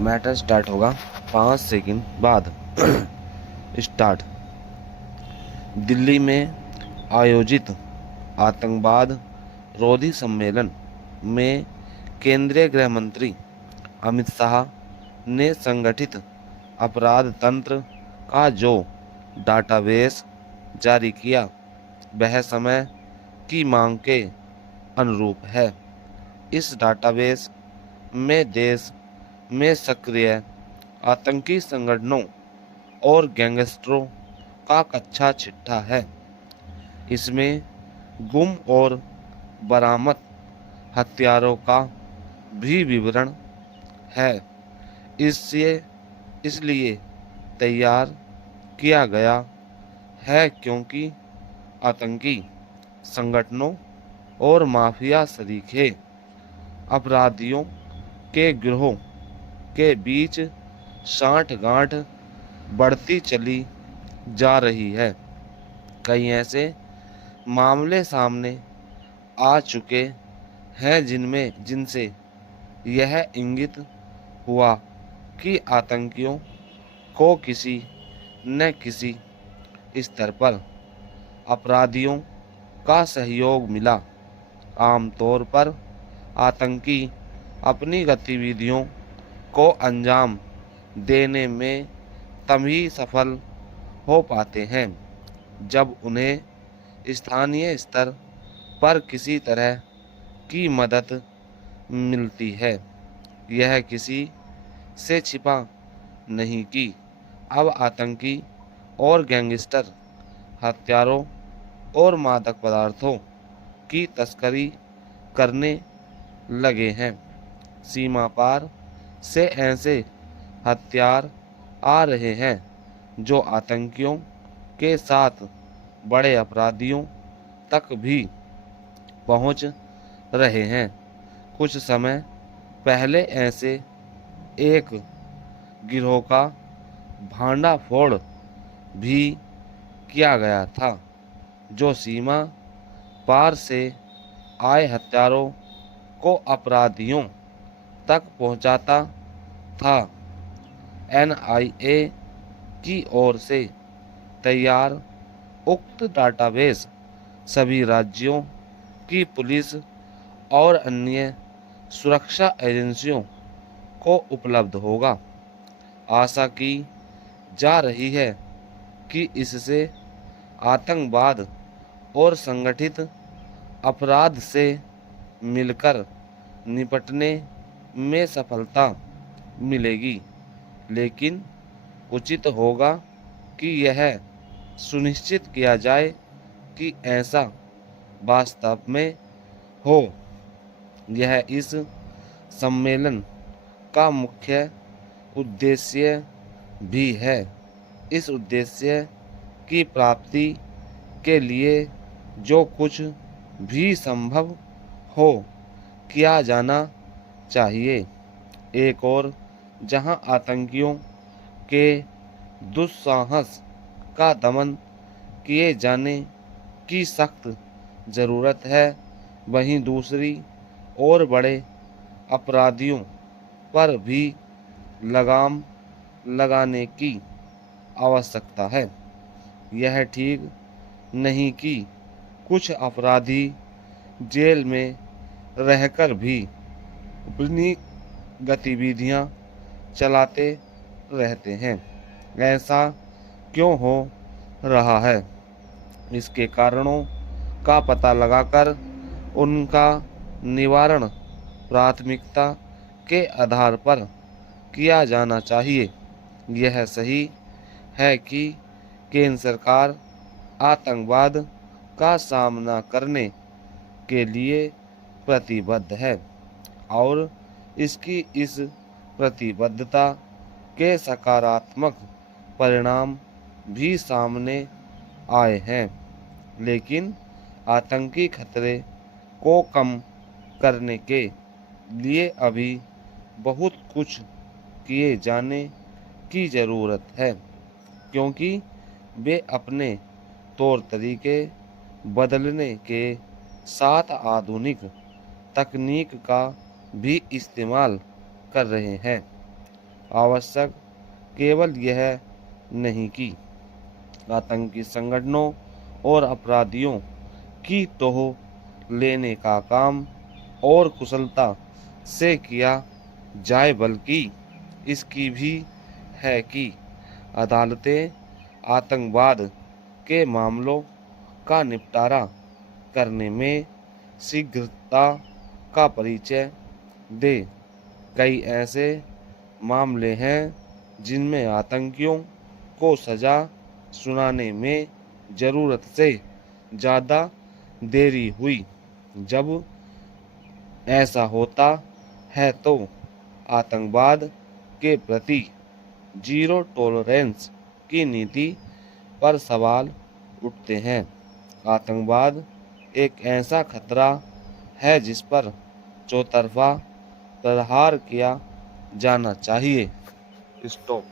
Matter start होगा 5 second बाद। Start. Delhi में आयोजित आतंकवाद रोधी सम्मेलन में केंद्रीय गृह मंत्री अमित शाह ने संगठित अपराध तंत्र का जो डाटाबेस जारी किया वह समय की मांग के अनुरूप है। इस डाटाबेस में देश में सक्रिय आतंकी संगठनों और गैंगस्टरों का कच्चा चिट्ठा है। इसमें गुम और बरामद हथियारों का भी विवरण है। इसलिए तैयार किया गया है क्योंकि आतंकी संगठनों और माफिया सरीखे अपराधियों के गिरोह के बीच साठगांठ बढ़ती चली जा रही है। कई ऐसे मामले सामने आ चुके हैं जिनसे यह इंगित हुआ कि आतंकियों को किसी न किसी स्तर पर अपराधियों का सहयोग मिला। आमतौर पर आतंकी अपनी गतिविधियों को अंजाम देने में तभी सफल हो पाते हैं जब उन्हें स्थानीय स्तर पर किसी तरह की मदद मिलती है। यह किसी से छिपा नहीं कि अब आतंकी और गैंगस्टर हथियारों और मादक पदार्थों की तस्करी करने लगे हैं। सीमा पार से ऐसे हथियार आ रहे हैं जो आतंकियों के साथ बड़े अपराधियों तक भी पहुंच रहे हैं। कुछ समय पहले ऐसे एक गिरोह का भांडाफोड़ भी किया गया था जो सीमा पार से आए हथियारों को अपराधियों तक पहुंचाता था। एनआईए की ओर से तैयार उक्त डाटाबेस सभी राज्यों की पुलिस और अन्य सुरक्षा एजेंसियों को उपलब्ध होगा। आशा की जा रही है कि इससे आतंकवाद और संगठित अपराध से मिलकर निपटने में सफलता मिलेगी, लेकिन उचित होगा कि यह सुनिश्चित किया जाए कि ऐसा वास्तव में हो। यह इस सम्मेलन का मुख्य उद्देश्य भी है। इस उद्देश्य की प्राप्ति के लिए जो कुछ भी संभव हो किया जाना चाहिए। एक और जहां आतंकियों के दुस्साहस का दमन किए जाने की सख्त ज़रूरत है, वहीं दूसरी ओर बड़े अपराधियों पर भी लगाम लगाने की आवश्यकता है। यह ठीक नहीं कि कुछ अपराधी जेल में रहकर भी अपनी गतिविधियां चलाते रहते हैं। ऐसा क्यों हो रहा है? इसके कारणों का पता लगाकर उनका निवारण प्राथमिकता के आधार पर किया जाना चाहिए। यह सही है कि केंद्र सरकार आतंकवाद का सामना करने के लिए प्रतिबद्ध है और इसकी इस प्रतिबद्धता के सकारात्मक परिणाम भी सामने आए हैं, लेकिन आतंकी खतरे को कम करने के लिए अभी बहुत कुछ किए जाने की ज़रूरत है, क्योंकि वे अपने तौर तरीके बदलने के साथ आधुनिक तकनीक का भी इस्तेमाल कर रहे हैं। आवश्यक केवल यह नहीं कि आतंकी संगठनों और अपराधियों की तोह लेने का काम और कुशलता से किया जाए, बल्कि इसकी भी है कि अदालतें आतंकवाद के मामलों का निपटारा करने में शीघ्रता का परिचय दे। कई ऐसे मामले हैं जिनमें आतंकियों को सजा सुनाने में ज़रूरत से ज़्यादा देरी हुई। जब ऐसा होता है तो आतंकवाद के प्रति जीरो टॉलरेंस की नीति पर सवाल उठते हैं। आतंकवाद एक ऐसा खतरा है जिस पर चौतरफा प्रहार किया जाना चाहिए। स्टॉप।